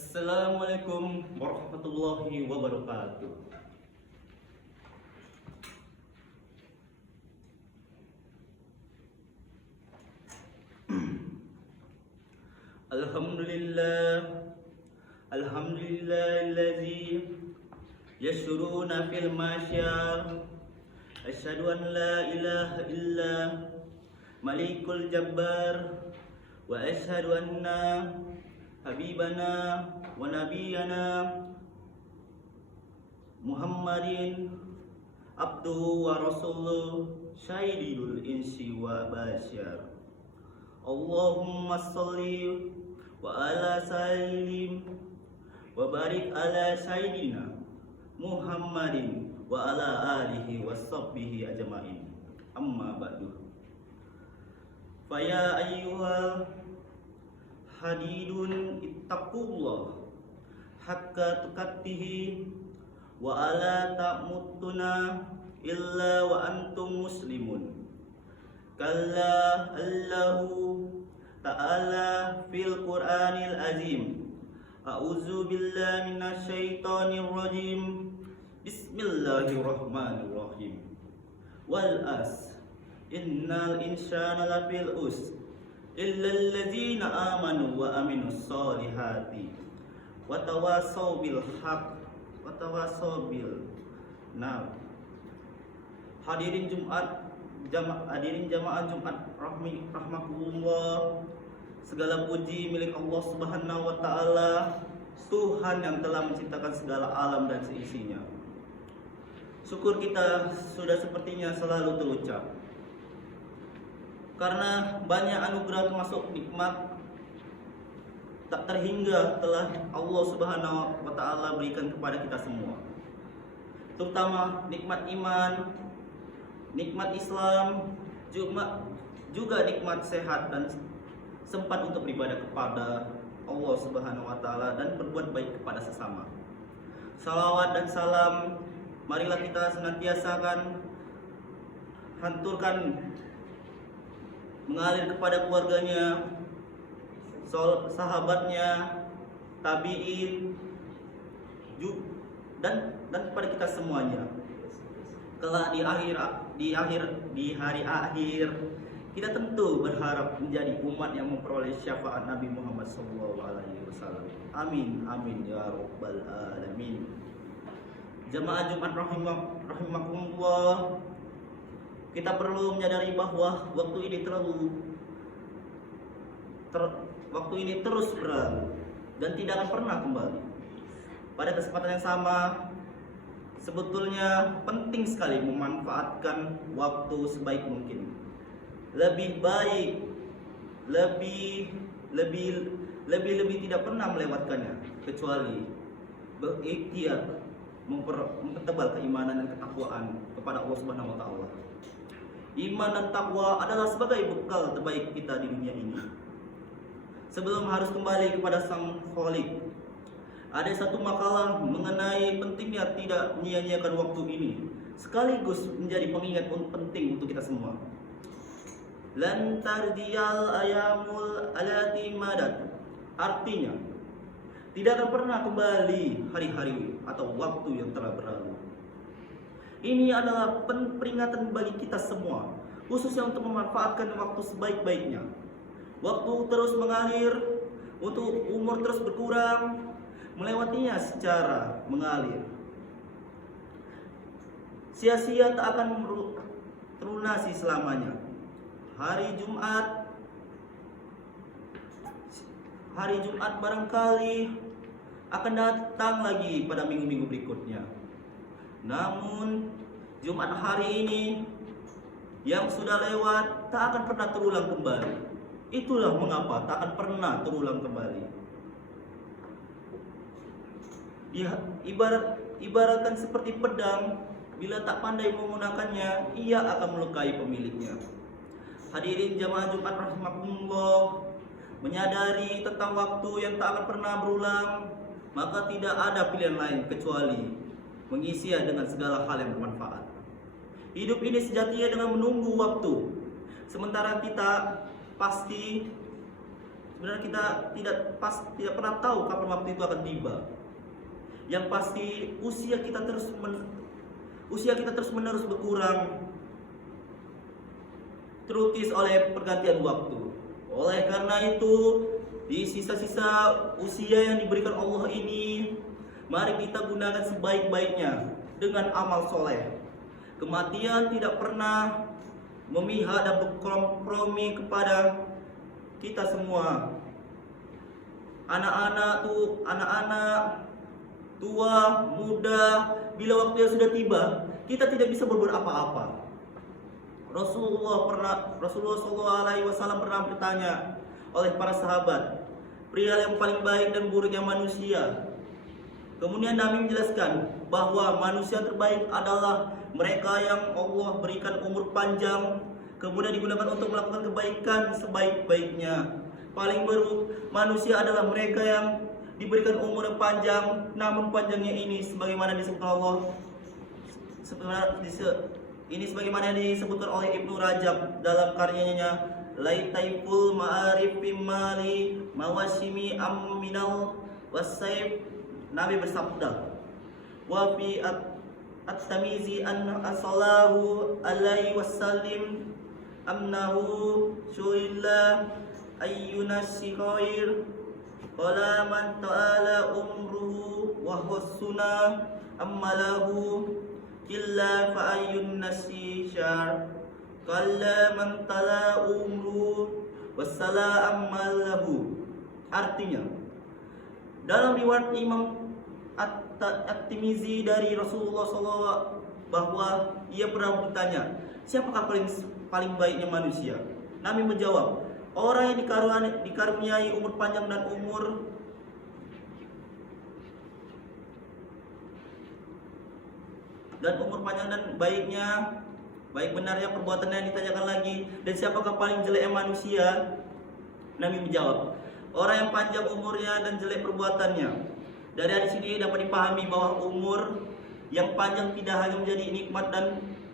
Assalamualaikum warahmatullahi wabarakatuh. Alhamdulillah, alhamdulillahilladzi yashruna fil masyar. Asyhadu an la ilaha illa malikul jabbar wa asyhadu anna habibana wa nabiyana Muhammadin abduhu wa rasuluh syahidul insi wa basyar. Allahumma sholli wa ala salim wa barik ala sayyidina Muhammadin wa ala alihi wa sahbihi ajma'in. Amma ba'du. Faya ayyuhal hadidun ittaqullah haqqa tuqattihi wa ala ta'mutuna illa wa antum muslimun. Kalla Allahu ta'ala fil Qur'anil azim. A'udzu billahi minasy syaithanir rajim. Bismillahirrahmanirrahim. Wal as innal insana lafil us illal ladzina amanu wa aminus solihati wa tawasaw bil haq wa tawasaw bil nah. Hadirin jamaah Jumat rahmakumullah. Segala puji milik Allah Subhanahu wa taala, Tuhan yang telah menciptakan segala alam dan seisinya. Syukur kita sudah sepertinya selalu terucap, karena banyak anugerah termasuk nikmat tak terhingga telah Allah Subhanahu wa taala berikan kepada kita semua. Terutama nikmat iman, nikmat Islam, juga nikmat sehat dan sempat untuk beribadah kepada Allah Subhanahu wa taala dan berbuat baik kepada sesama. Salawat dan salam marilah kita senantiasa hanturkan mengalir kepada keluarganya, sahabatnya, tabi'in, dan kepada kita semuanya. Kelak di hari akhir kita tentu berharap menjadi umat yang memperoleh syafaat Nabi Muhammad SAW. Amin amin ya rabbal alamin. Jamaah Jumat rahimakumullah, kita perlu menyadari bahwa waktu ini terus berlalu dan tidak akan pernah kembali. Pada kesempatan yang sama, sebetulnya penting sekali memanfaatkan waktu sebaik mungkin. Lebih tidak pernah melewatkannya, kecuali berikhtiar mempertebal keimanan dan ketakwaan kepada Allah Subhanahu wa taala. Iman dan takwa adalah sebagai bekal terbaik kita di dunia ini. Sebelum harus kembali kepada Sang Khalik, ada satu makalah mengenai pentingnya tidak menyia-nyiakan waktu ini, sekaligus menjadi pengingat penting untuk kita semua. Lan tardiyal ayamul alati madat. Artinya, tidak akan pernah kembali hari-hari atau waktu yang telah berlalu. Ini adalah peringatan bagi kita semua, khususnya untuk memanfaatkan waktu sebaik-baiknya. Waktu terus mengalir, untuk umur terus berkurang, melewatinya secara mengalir. Sia-sia tak akan terlunasi selamanya. Hari Jumat barangkali akan datang lagi pada minggu-minggu berikutnya. Namun Jumat hari ini yang sudah lewat tak akan pernah terulang kembali. Itulah mengapa tak akan pernah terulang kembali. Ibaratkan seperti pedang, bila tak pandai menggunakannya, ia akan melukai pemiliknya. Hadirin jamaah Jumat rahimakumullah, menyadari tentang waktu yang tak akan pernah berulang, maka tidak ada pilihan lain kecuali mengisinya dengan segala hal yang bermanfaat. Hidup ini sejatinya dengan menunggu waktu, sementara kita pasti Sebenarnya kita tidak pernah tahu kapan waktu itu akan tiba. Yang pasti usia kita terus menerus berkurang, terukis oleh pergantian waktu. Oleh karena itu, di sisa-sisa usia yang diberikan Allah ini, mari kita gunakan sebaik-baiknya dengan amal soleh. Kematian tidak pernah memihak dan berkompromi kepada kita semua. Anak-anak, tua, muda, bila waktu yang sudah tiba, kita tidak bisa berbuat apa-apa. Rasulullah SAW pernah bertanya oleh para sahabat, perihal yang paling baik dan buruknya manusia. Kemudian Nabi menjelaskan bahwa manusia terbaik adalah mereka yang Allah berikan umur panjang, kemudian digunakan untuk melakukan kebaikan sebaik-baiknya. Paling buruk manusia adalah mereka yang diberikan umur yang panjang, namun panjangnya ini sebagaimana disebutkan Allah, ini sebagaimana disebutkan oleh Ibnu Rajab dalam karyanya Laitaiful Ma'arif Mali Mawasimi Aminal Wasaif. Nabi bersabda, wa fi at-tamizi an asallahu alaihi wasallim amnahu syu'illah ayyuna sikhair qala man ta'ala umruhu wa husna ammalahu illa fa ayyun nasi syar qalla man tala umruhu wassala ammalahu. Artinya, dalam riwayat Imam At-Tirmizi dari Rasulullah SAW bahwa ia pernah bertanya, siapakah paling baiknya manusia? Nabi menjawab, orang yang dikaruniai umur panjang dan umur panjang dan baik benarnya perbuatannya. Yang ditanyakan lagi, dan siapakah paling jeleknya manusia? Nabi menjawab, orang yang panjang umurnya dan jelek perbuatannya. Dari hadis ini dapat dipahami bahwa umur yang panjang tidak hanya menjadi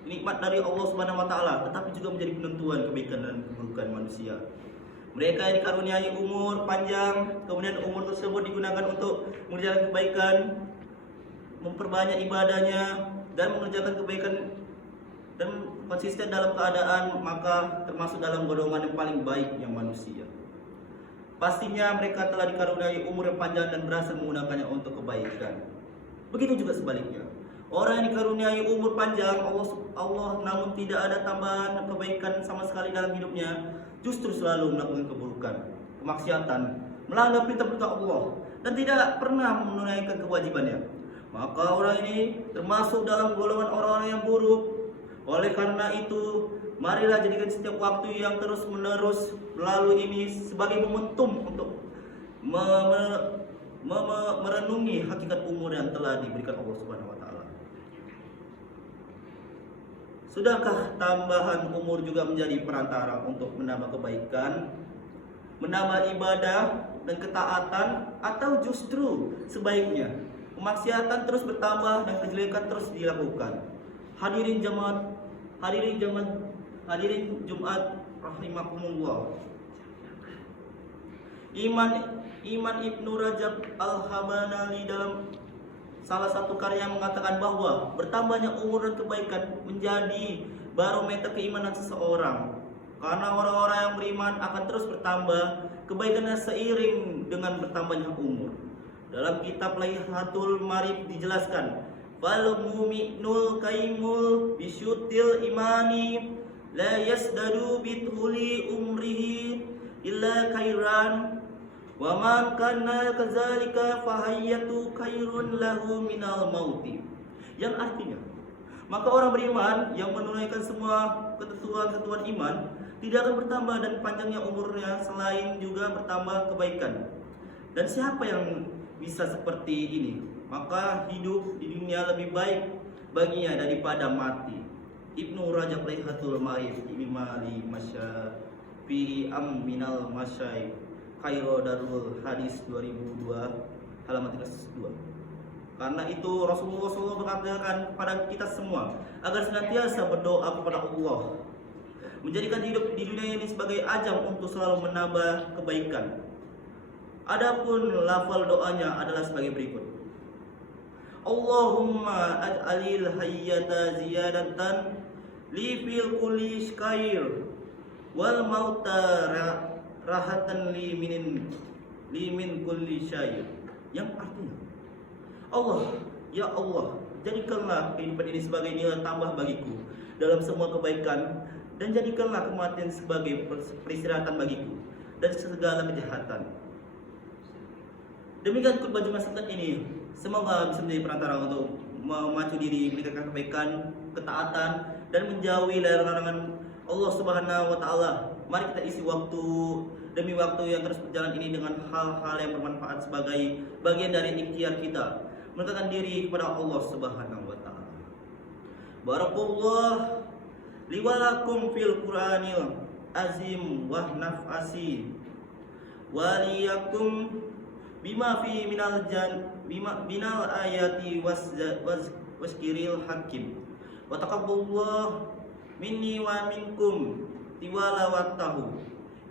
nikmat dari Allah Subhanahu wa taala, tetapi juga menjadi penentuan kebaikan dan keburukan manusia. Mereka yang dikaruniai umur panjang, kemudian umur tersebut digunakan untuk mengerjakan kebaikan, memperbanyak ibadahnya, dan mengerjakan kebaikan dan konsisten dalam keadaan, maka termasuk dalam golongan yang paling baik yang manusia. Pastinya mereka telah dikaruniai umur yang panjang dan berhasil menggunakannya untuk kebaikan. Begitu juga sebaliknya, orang yang dikaruniai umur panjang Allah namun tidak ada tambahan kebaikan sama sekali dalam hidupnya, justru selalu melakukan keburukan, kemaksiatan, melanggar perintah-perintah Allah, dan tidak pernah menunaikan kewajibannya, maka orang ini termasuk dalam golongan orang-orang yang buruk. Oleh karena itu, marilah jadikan setiap waktu yang terus-menerus berlalu ini sebagai momentum untuk merenungi hakikat umur yang telah diberikan Allah Subhanahu wa taala. Sudahkah tambahan umur juga menjadi perantara untuk menambah kebaikan, menambah ibadah dan ketaatan, atau justru sebaiknya kemaksiatan terus bertambah dan kejelekan terus dilakukan? Hadirin Jumat rahimakumullah. Iman Ibnu Rajab Al-Habanali dalam salah satu karya mengatakan bahwa bertambahnya umur dan kebaikan menjadi barometer keimanan seseorang. Karena orang-orang yang beriman akan terus bertambah kebaikannya seiring dengan bertambahnya umur. Dalam kitab Laihatul Marif dijelaskan, fal mu'minul kaimul bisyutil imani la yasdadu bituli umrihi illa khairan wa man kana kadzalika fahayyatu khairun lahu minal mauti. Yang artinya, maka orang beriman yang menunaikan semua ketentuan iman tidak akan bertambah dan panjangnya umurnya selain juga bertambah kebaikan. Dan siapa yang bisa seperti ini, maka hidup di dunia lebih baik baginya daripada mati. Ibnu Rajab Laihatul Marif Imali Masya fi Minal Masyai Khairo Darul Hadis 2002 halaman 32. Karena itu Rasulullah SAW mengatakan kepada kita semua agar senantiasa berdoa kepada Allah, menjadikan hidup di dunia ini sebagai ajang untuk selalu menambah kebaikan, Adapun lafal doanya adalah sebagai berikut. Allahumma aj'alil hayyata ziyadatan li fil kulli khair wal mauta rahatan li min kulli syai. Yang artinya, Allah, ya Allah, jadikanlah kehidupan ini sebagai nilai tambah bagiku dalam semua kebaikan, dan jadikanlah kematian sebagai peristirahatan bagiku dan segala kejahatan. Demikian khutbah Jumat Sabtu ini, semoga bisa menjadi perantara untuk memacu diri, meningkatkan kebaikan, ketaatan, dan menjauhi larangan Allah Subhanahu wa taala. Mari kita isi waktu demi waktu yang terus berjalan ini dengan hal-hal yang bermanfaat sebagai bagian dari ikhtiar kita mendekatkan diri kepada Allah Subhanahu wa taala. Barakallah li wa lakum fil Qur'anil azim wa naf'asi wa liyakum bima fi minal ayati waskiril hakim wa taqabbalullah minni wa minkum tiwalawatahu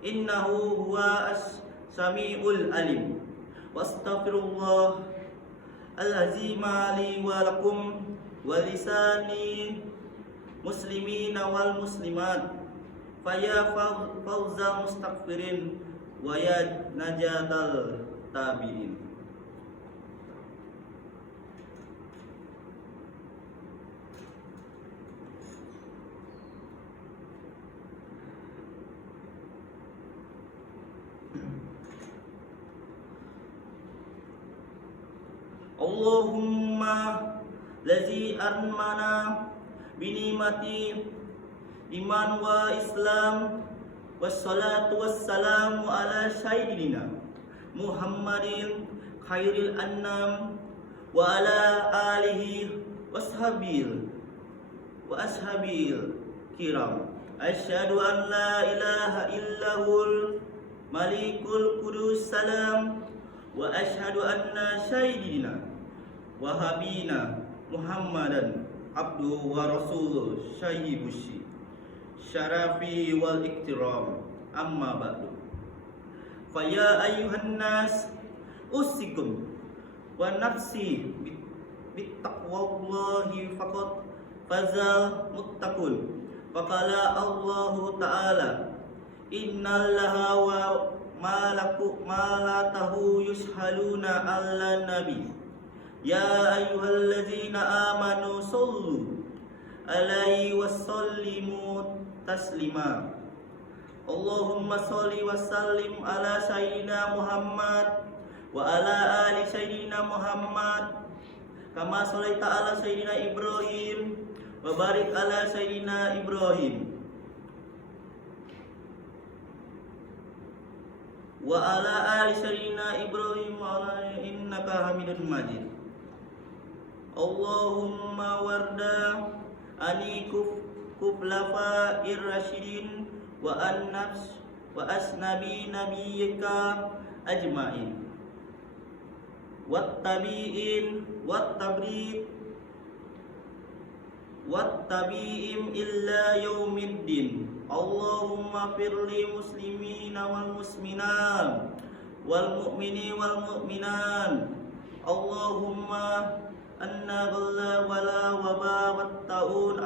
innahu huwa as-sami'ul alim wastaghfirullah al-azima li wa lakum wa lisani muslimina wal muslimat faya fawza mustaghfirin wa ya najatal tabi'in. Allahumma lazi armana binimati iman wa islam wassalatu wassalamu ala sayyidina Muhammadin khairil annam wa ala alihi washabil kiram. Asyhadu an la ilaha illahul malikul qudus salam wa asyhadu anna sayyidina wa habina Muhammadan abdu wa rasuluh sayyibushi syarafi wal iktiram, amma ba'du. Faya ayyuhan nas usikum wa nafsi bittaqwallahi faqad fazal muttaqun. Faqala Allahu ta'ala innallaha wa malatahu yushaluna ala nabi ya ayyuhallazina amanu sallu alaihi wasallimu taslima. Allahumma salli wa sallim ala sayyidina Muhammad wa ala ali sayyidina Muhammad kama shallaita ala sayyidina Ibrahim wa barik ala sayyidina Ibrahim wa ala ali sayyidina Ibrahim wa ala innaka Hamidun Majid. Allahumma warda ani kuflafa irrasyidin wa an-nafs wa asnabi nabiyyika ajma'in wattabi'in wattabi'im illa yaumiddin. Allahumma firli muslimina wal musminat wal mu'mini wal mu'minat. Allahumma anna ghalla wala waba watta'un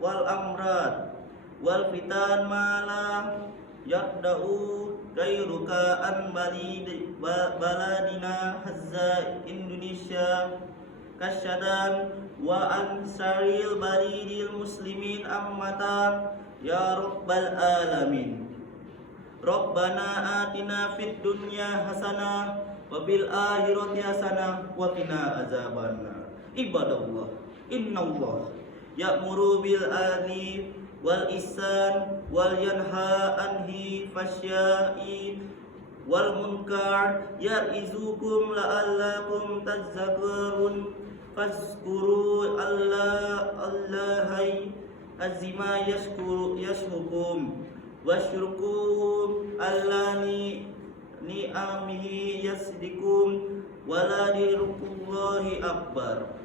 wal amrad wal fitan ma la yaqda'u ghairuka an baladina hazza Indonesia kasyadan wa an saril baridil muslimin ammata ya rabbal alamin. Rabbana atina fid dunya hasanah wa fil akhirati hasanah wa qina azabannar. Ibadallah, innallah ya'muru bil adli wal ihsan wal yanha anhi fasya'i wal munkar ya'izukum la'allakum tadhakkarun fazkuru Allahi azima yashkurukum wasyurukum allani ni'amihi yasdikum waladirukullahi akbar.